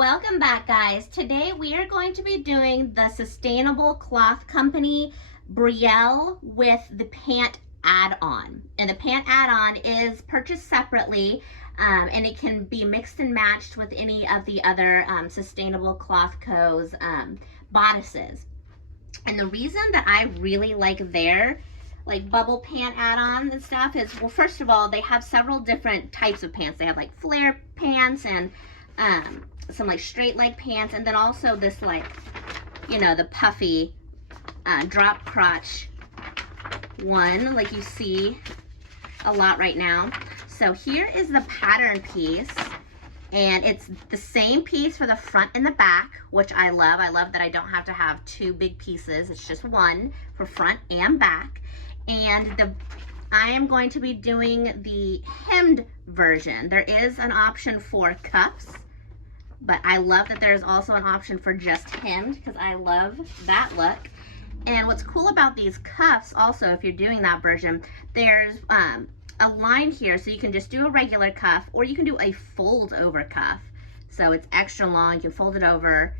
Welcome back, guys. Today we are going to be doing the Sustainable Cloth Company Brielle with the Pant Add-On. And the Pant Add-On is purchased separately, and it can be mixed and matched with any of the other Sustainable Cloth Co.'s bodices. And the reason that I really like their bubble pant add-on and stuff is, well, first of all, they have several different types of pants. They have like flare pants and some like straight leg pants, and then also this the puffy drop crotch one, like you see a lot right now. So here is the pattern piece, and it's the same piece for the front and the back, which I love. I love that I don't have to have two big pieces. It's just one for front and back. And I am going to be doing the hemmed version. There is an option for cuffs, but I love that there's also an option for just hemmed because I love that look. And what's cool about these cuffs also, if you're doing that version, there's a line here, so you can just do a regular cuff, or you can do a fold over cuff. So it's extra long, you can fold it over,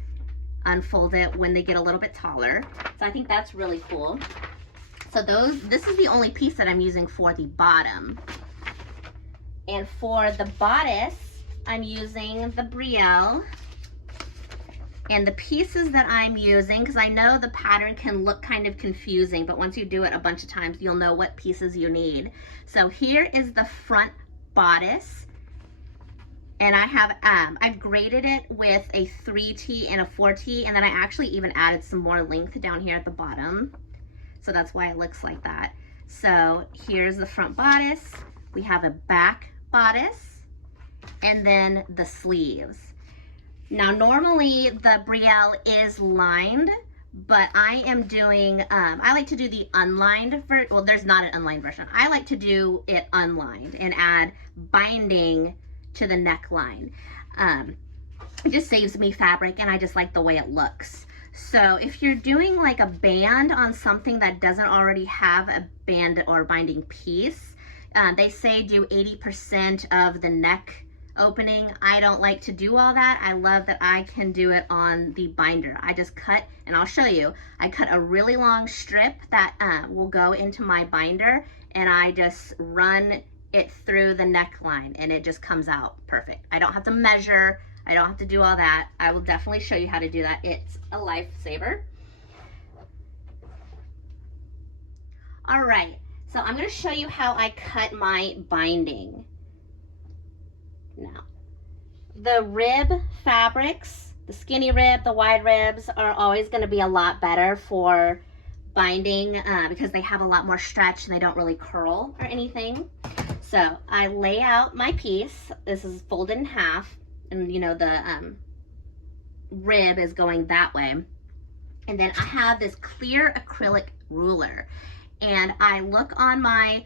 unfold it when they get a little bit taller. So I think that's really cool. So this is the only piece that I'm using for the bottom. And for the bodice, I'm using the Brielle. And the pieces that I'm using, because I know the pattern can look kind of confusing, but once you do it a bunch of times, you'll know what pieces you need. So here is the front bodice. And I have, I've graded it with a 3T and a 4T, and then I actually even added some more length down here at the bottom. So that's why it looks like that. So here's the front bodice. We have a back bodice, and then the sleeves. Now, normally the Brielle is lined, but I am doing, I like to do the unlined version. Well, there's not an unlined version. I like to do it unlined and add binding to the neckline. It just saves me fabric, and I just like the way it looks. So if you're doing like a band on something that doesn't already have a band or binding piece, they say do 80% of the neck opening. I don't like to do all that. I love that I can do it on the binder. I just cut, and I'll show you, I cut a really long strip that will go into my binder, and I just run it through the neckline, and it just comes out perfect. I don't have to measure. I don't have to do all that. I will definitely show you how to do that. It's a lifesaver. All right, so I'm going to show you how I cut my binding. Now, the rib fabrics, the skinny rib, the wide ribs are always going to be a lot better for binding because they have a lot more stretch and they don't really curl or anything. So I lay out my piece. This is folded in half, and you know the rib is going that way. And then I have this clear acrylic ruler, and I look on my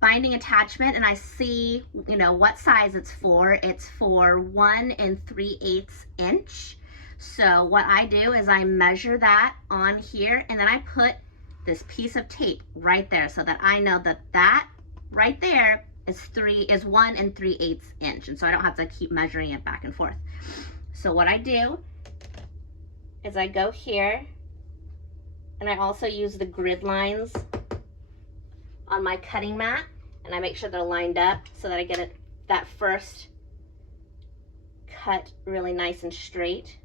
binding attachment, and I see, you know, what size it's for. It's for 1 3/8 inch. So what I do is I measure that on here, and then I put this piece of tape right there so that I know that that right there is 1 3/8 inch, and so I don't have to keep measuring it back and forth. So what I do is I go here, and I also use the grid lines on my cutting mat, and I make sure they're lined up so that I get that first cut really nice and straight.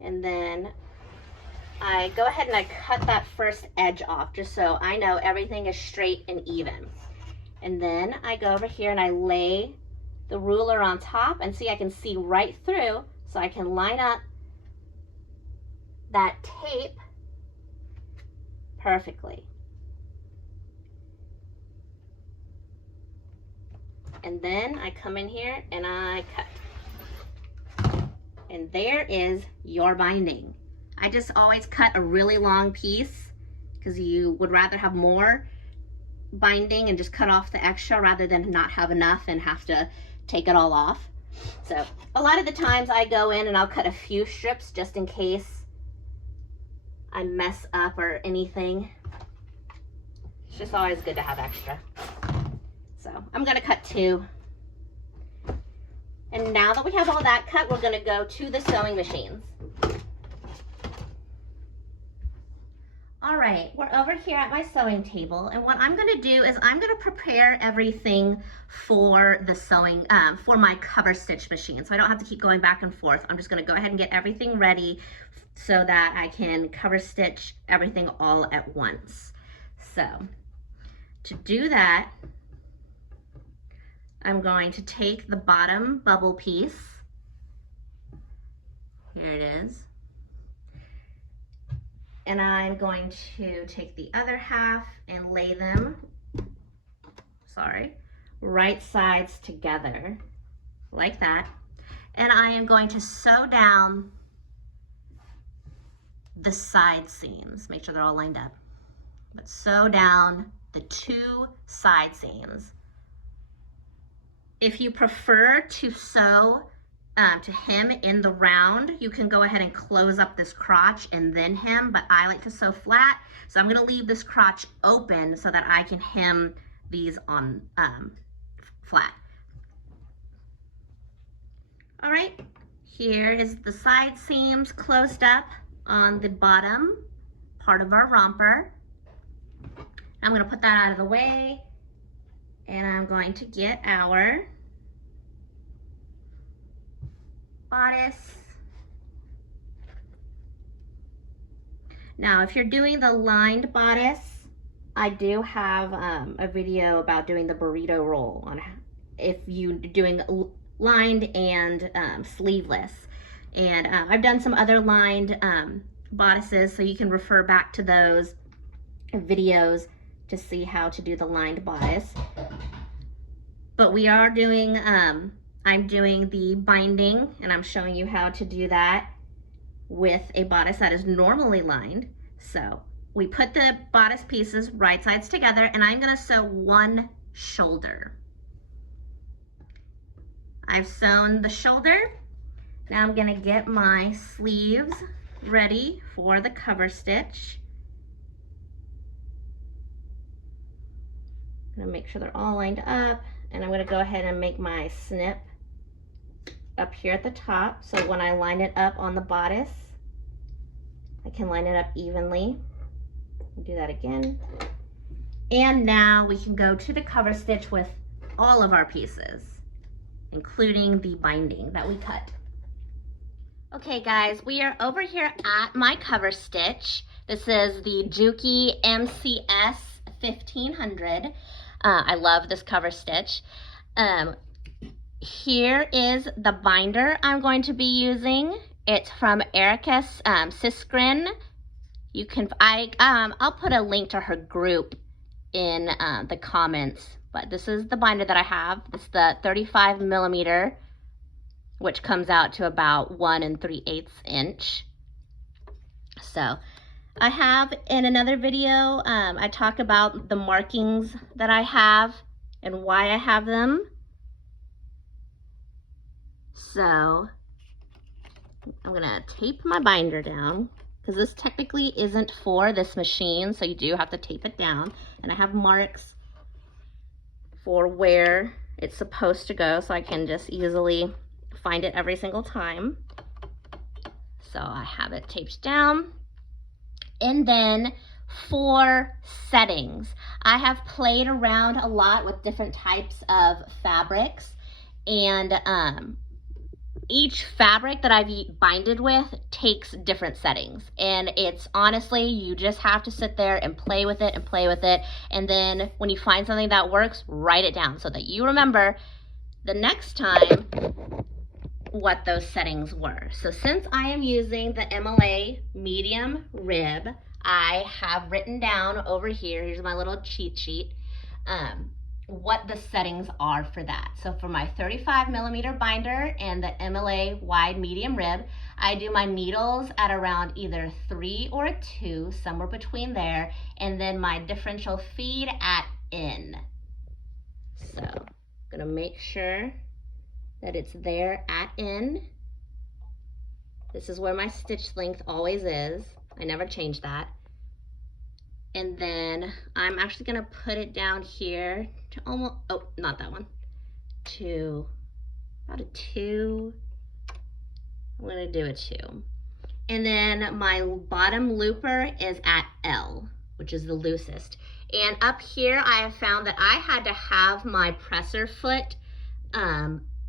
And then I go ahead and I cut that first edge off just so I know everything is straight and even. And then I go over here and I lay the ruler on top, and see, I can see right through, so I can line up that tape perfectly. And then I come in here and I cut. And there is your binding. I just always cut a really long piece because you would rather have more binding and just cut off the extra rather than not have enough and have to take it all off. So a lot of the times I go in and I'll cut a few strips just in case I mess up or anything. It's just always good to have extra. So I'm gonna cut 2. And now that we have all that cut, we're gonna go to the sewing machines. All right, we're over here at my sewing table, and what I'm gonna do is I'm gonna prepare everything for the sewing, for my cover stitch machine, so I don't have to keep going back and forth. I'm just gonna go ahead and get everything ready so that I can cover stitch everything all at once. So to do that, I'm going to take the bottom bubble piece. Here it is. And I'm going to take the other half and lay them, right sides together, like that. And I am going to sew down the side seams. Make sure they're all lined up. But sew down the 2 side seams. If you prefer to sew to hem in the round, you can go ahead and close up this crotch and then hem, but I like to sew flat, so I'm gonna leave this crotch open so that I can hem these on flat. All right, here is the side seams closed up on the bottom part of our romper. I'm gonna put that out of the way, and I'm going to get our bodice. Now, if you're doing the lined bodice, I do have a video about doing the burrito roll on if you're doing lined and sleeveless. And I've done some other lined bodices, so you can refer back to those videos to see how to do the lined bodice. But we are doing I'm doing the binding, and I'm showing you how to do that with a bodice that is normally lined. So we put the bodice pieces right sides together, and I'm gonna sew 1 shoulder. I've sewn the shoulder. Now I'm gonna get my sleeves ready for the cover stitch. I'm gonna make sure they're all lined up, and I'm gonna go ahead and make my snip up here at the top, so when I line it up on the bodice, I can line it up evenly. Do that again. And now we can go to the cover stitch with all of our pieces, including the binding that we cut. Okay guys, we are over here at my cover stitch. This is the Juki MCS 1500. I love this cover stitch. Here is the binder I'm going to be using. It's from Erica's Siskrin. You can I'll put a link to her group in the comments. But this is the binder that I have. It's the 35 millimeter, which comes out to about 1 3/8 inch. So I have in another video, I talk about the markings that I have and why I have them. So I'm gonna tape my binder down because this technically isn't for this machine, so you do have to tape it down. And I have marks for where it's supposed to go, so I can just easily find it every single time. So I have it taped down. And then for settings, I have played around a lot with different types of fabrics, and each fabric that I've binded with takes different settings, and it's honestly, you just have to sit there and play with it and play with it, and then when you find something that works, write it down so that you remember the next time what those settings were. So since I am using the MLA medium rib, I have written down over here, here's my little cheat sheet, what the settings are for that. So for my 35 millimeter binder and the MLA wide medium rib, I do my needles at around either 3 or 2, somewhere between there, and then my differential feed at N. So I'm gonna make sure that it's there at N. This is where my stitch length always is. I never change that. And then I'm actually gonna put it down here to almost, oh, not that one, to about a 2. I'm gonna do a 2. And then my bottom looper is at L, which is the loosest. And up here, I have found that I had to have my presser foot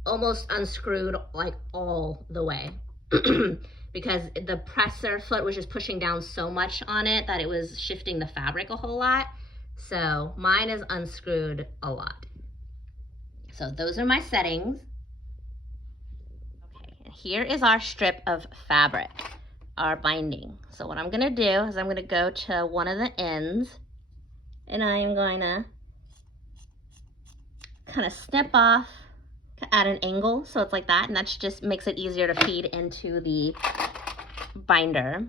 almost unscrewed like all the way because the presser foot was just pushing down so much on it that it was shifting the fabric a whole lot. So mine is unscrewed a lot. So those are my settings. Okay, and here is our strip of fabric, our binding. So what I'm gonna do is I'm gonna go to one of the ends and I am going to kind of snip off at an angle, so it's like that, and that just makes it easier to feed into the binder.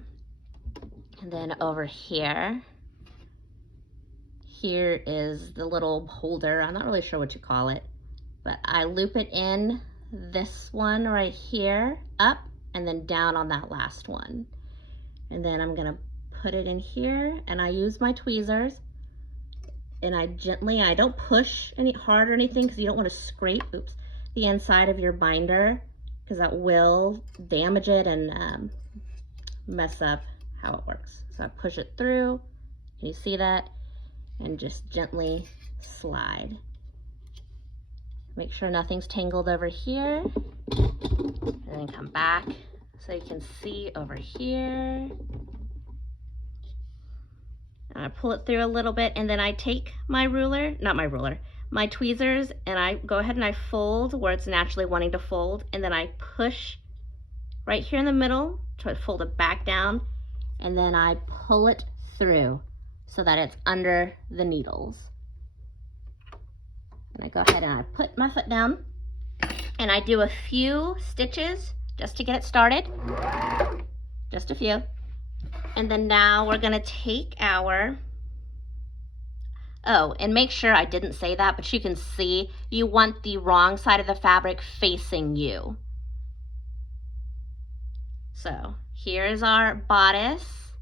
And then over here is the little holder. I'm not really sure what you call it, but I loop it in this one right here, up and then down on that last one. And then I'm gonna put it in here, and I use my tweezers, and I don't push any hard or anything because you don't want to scrape, oops, the inside of your binder, because that will damage it and mess up how it works. So I push it through, can you see that? And just gently slide. Make sure nothing's tangled over here, and then come back so you can see over here. I pull it through a little bit, and then I take my my tweezers, and I go ahead and I fold where it's naturally wanting to fold, and then I push right here in the middle to fold it back down, and then I pull it through so that it's under the needles. And I go ahead and I put my foot down, and I do a few stitches just to get it started, just a few. And then now we're gonna take our, oh, and make sure I didn't say that, but you can see you want the wrong side of the fabric facing you. So here's our bodice.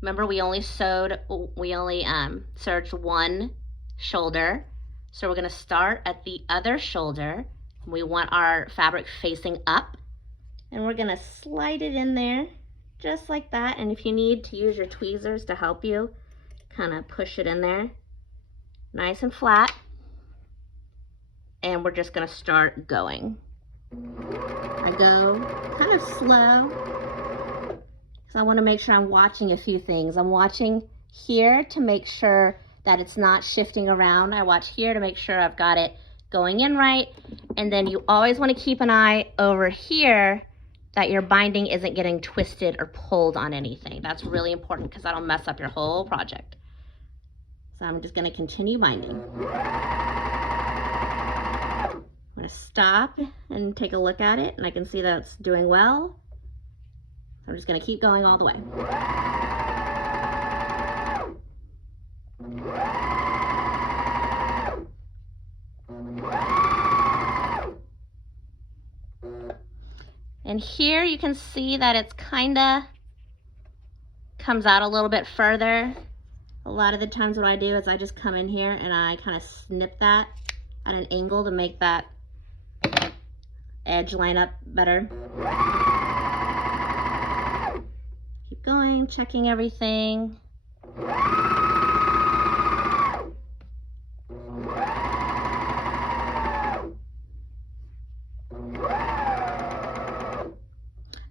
Remember, we only serged one shoulder. So we're gonna start at the other shoulder. We want our fabric facing up, and we're gonna slide it in there just like that. And if you need to use your tweezers to help you, kind of push it in there nice and flat, and we're just gonna start going. I go kind of slow because I want to make sure I'm watching a few things. I'm watching here to make sure that it's not shifting around. I watch here to make sure I've got it going in right, and then you always want to keep an eye over here that your binding isn't getting twisted or pulled on anything. That's really important because that'll mess up your whole project. So I'm just gonna continue binding. I'm gonna stop and take a look at it, and I can see that it's doing well. I'm just gonna keep going all the way. And here you can see that it's kinda comes out a little bit further. A lot of the times what I do is I just come in here and I kind of snip that at an angle to make that edge line up better. Keep going, checking everything.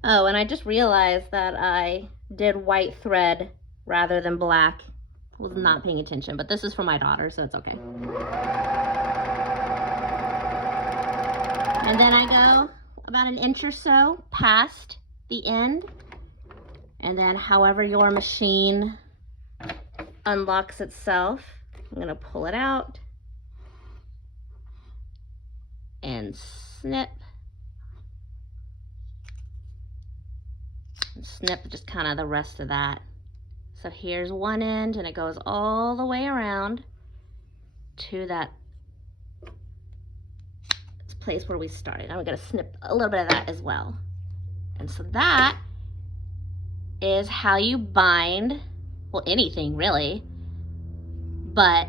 Oh, and I just realized that I did white thread rather than black. I was not paying attention, but this is for my daughter, so it's okay. And then I go about an inch or so past the end, and then however your machine unlocks itself, I'm gonna pull it out and snip. Snip just kind of the rest of that. So here's one end, and it goes all the way around to that place where we started. I'm gonna snip a little bit of that as well. And so that is how you bind, well, anything really, but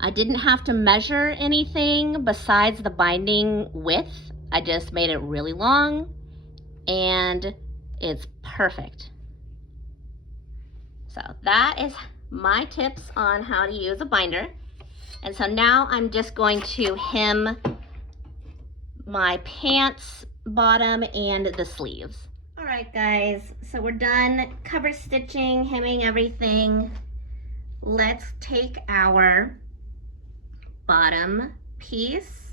I didn't have to measure anything besides the binding width. I just made it really long and it's perfect. So that is my tips on how to use a binder. And so now I'm just going to hem my pants bottom and the sleeves. All right guys, so we're done cover stitching, hemming everything. Let's take our bottom piece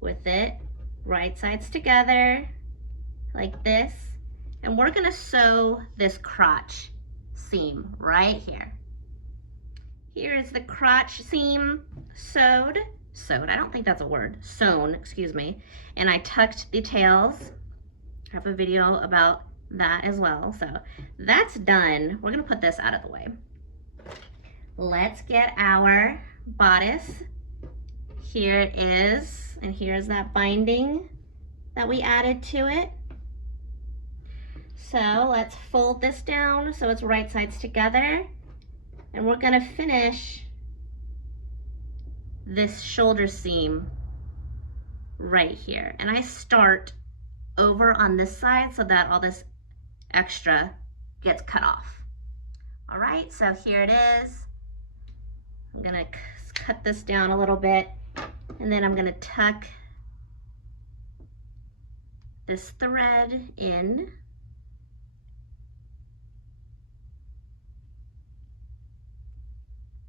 with it right sides together like this, and we're gonna sew this crotch seam right here. Here is the crotch seam sewed, I don't think that's a word, sewn, excuse me, and I tucked the tails. I have a video about that as well. So that's done. We're gonna put this out of the way. Let's get our bodice. Here it is, and here's that binding that we added to it. So let's fold this down so it's right sides together, and we're gonna finish this shoulder seam right here. And I start over on this side so that all this extra gets cut off. All right, so here it is. I'm gonna cut this down a little bit, and then I'm gonna tuck this thread in.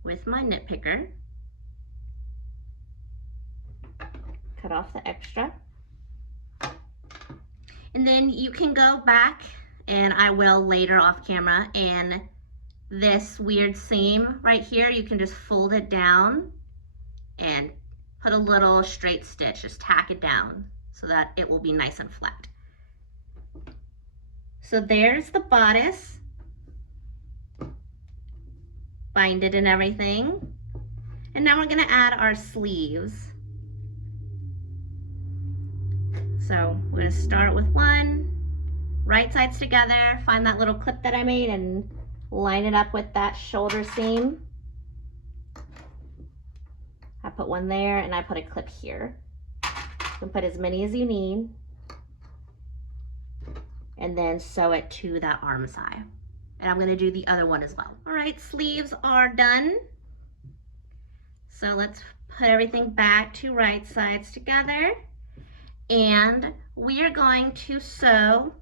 With my nit picker. Cut off the extra. And then you can go back, and I will later off camera, and this weird seam right here, you can just fold it down and put a little straight stitch, just tack it down so that it will be nice and flat. So there's the bodice, binded and everything. And now we're gonna add our sleeves. So we're gonna start with one, right sides together, find that little clip that I made and line it up with that shoulder seam. I put one there and I put a clip here. You can put as many as you need. And then sew it to that arm side. And I'm gonna do the other one as well. All right, sleeves are done. So let's put everything back to right sides together. And we are going to sew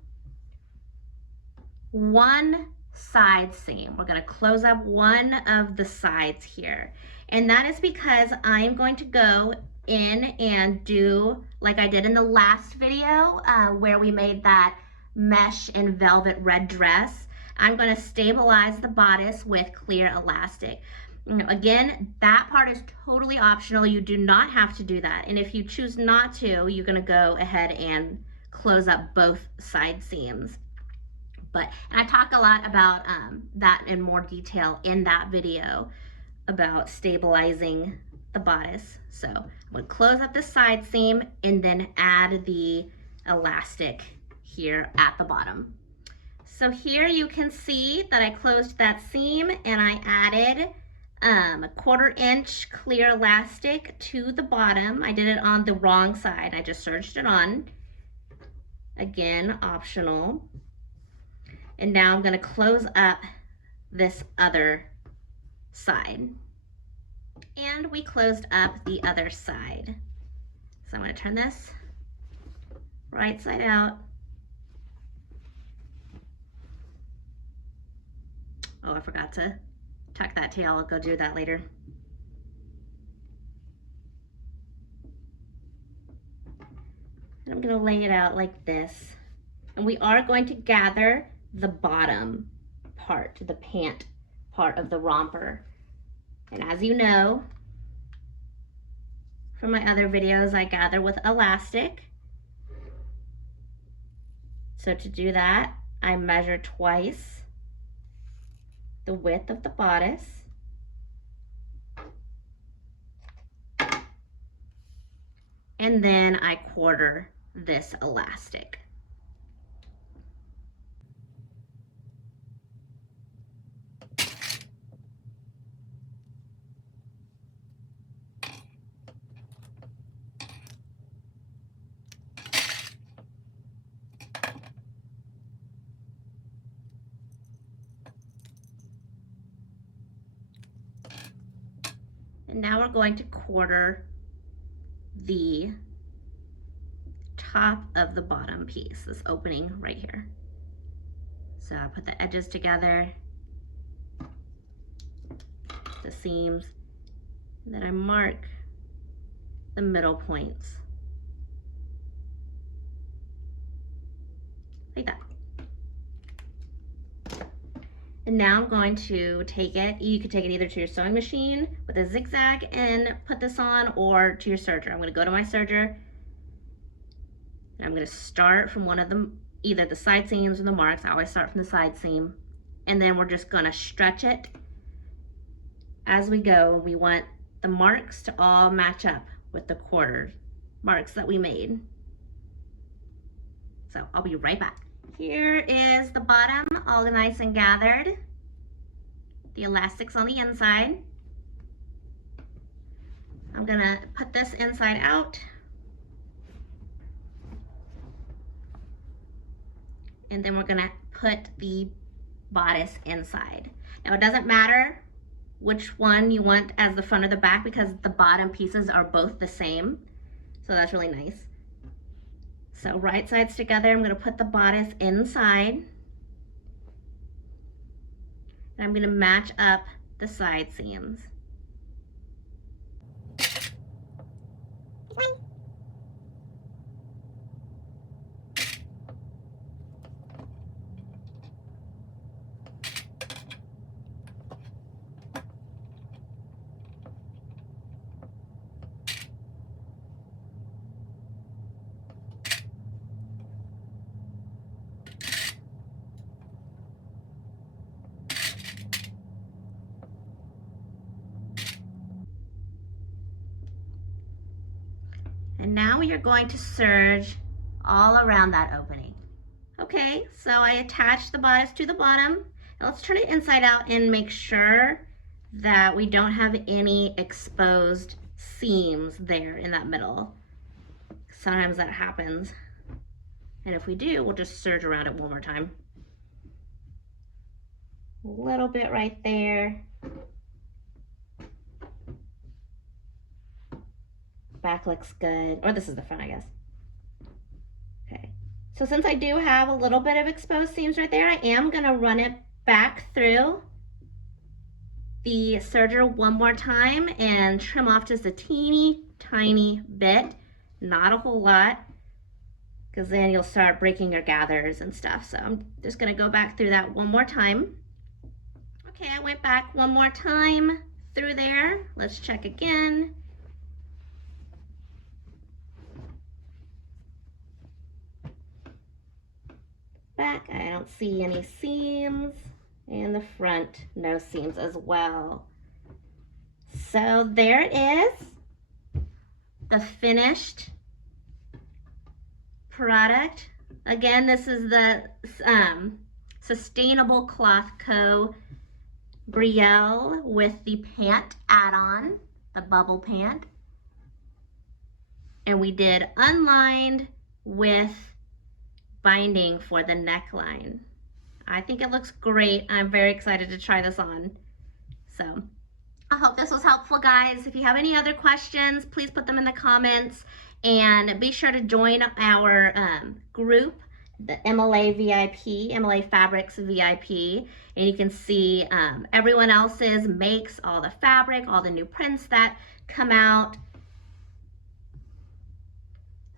one side seam. We're gonna close up one of the sides here. And that is because I'm going to go in and do, like I did in the last video, where we made that mesh and velvet red dress. I'm gonna stabilize the bodice with clear elastic. You know, again, that part is totally optional. You do not have to do that. And if you choose not to, you're gonna go ahead and close up both side seams. And I talk a lot about that in more detail in that video about stabilizing the bodice. So I'm gonna close up the side seam and then add the elastic here at the bottom. So here you can see that I closed that seam and I added a 1/4 inch clear elastic to the bottom. I did it on the wrong side. I just serged it on. Again, optional. And now I'm gonna close up this other side. And we closed up the other side. So I'm gonna turn this right side out. Oh, I forgot to tuck that tail. I'll go do that later. And I'm gonna lay it out like this. And we are going to gather the bottom part, the pant part of the romper. And as you know, from my other videos, I gather with elastic. So to do that, I measure twice the width of the bodice. And then I 1/4 this elastic. And now we're going to quarter the top of the bottom piece, this opening right here. So I put the edges together, the seams, and then I mark the middle points like that. And now I'm going to take it, you could take it either to your sewing machine with a zigzag and put this on, or to your serger. I'm going to go to my serger and I'm going to start from one of them, either the side seams or the marks. I always start from the side seam, and then we're just going to stretch it as we go. We want the marks to all match up with the quarter marks that we made. So I'll be right back. Here is the bottom, all nice and gathered. The elastic's on the inside. I'm gonna put this inside out. And then we're gonna put the bodice inside. Now it doesn't matter which one you want as the front or the back, because the bottom pieces are both the same. So that's really nice. So right sides together, I'm gonna put the bodice inside. And I'm gonna match up the side seams. And now you're going to serge all around that opening. Okay, so I attached the bodice to the bottom. Now let's turn it inside out and make sure that we don't have any exposed seams there in that middle. Sometimes that happens. And if we do, we'll just serge around it one more time. A little bit right there. Back looks good, or this is the front, I guess. Okay, so since I do have a little bit of exposed seams right there, I am gonna run it back through the serger one more time and trim off just a teeny tiny bit, not a whole lot, because then you'll start breaking your gathers and stuff. So I'm just gonna go back through that one more time. Okay, I went back one more time through there. Let's check again. Back, I don't see any seams, and the front, no seams as well. So there it is, the finished product. Again, this is the Sustainable Cloth Co. Brielle with the Pant Add-On, the bubble pant. And we did unlined with binding for the neckline. I think it looks great. I'm very excited to try this on. So I hope this was helpful, guys. If you have any other questions, please put them in the comments, and be sure to join our group, the MLA VIP, MLA Fabrics VIP, and you can see everyone else's makes, all the fabric, all the new prints that come out.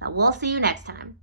So we'll see you next time.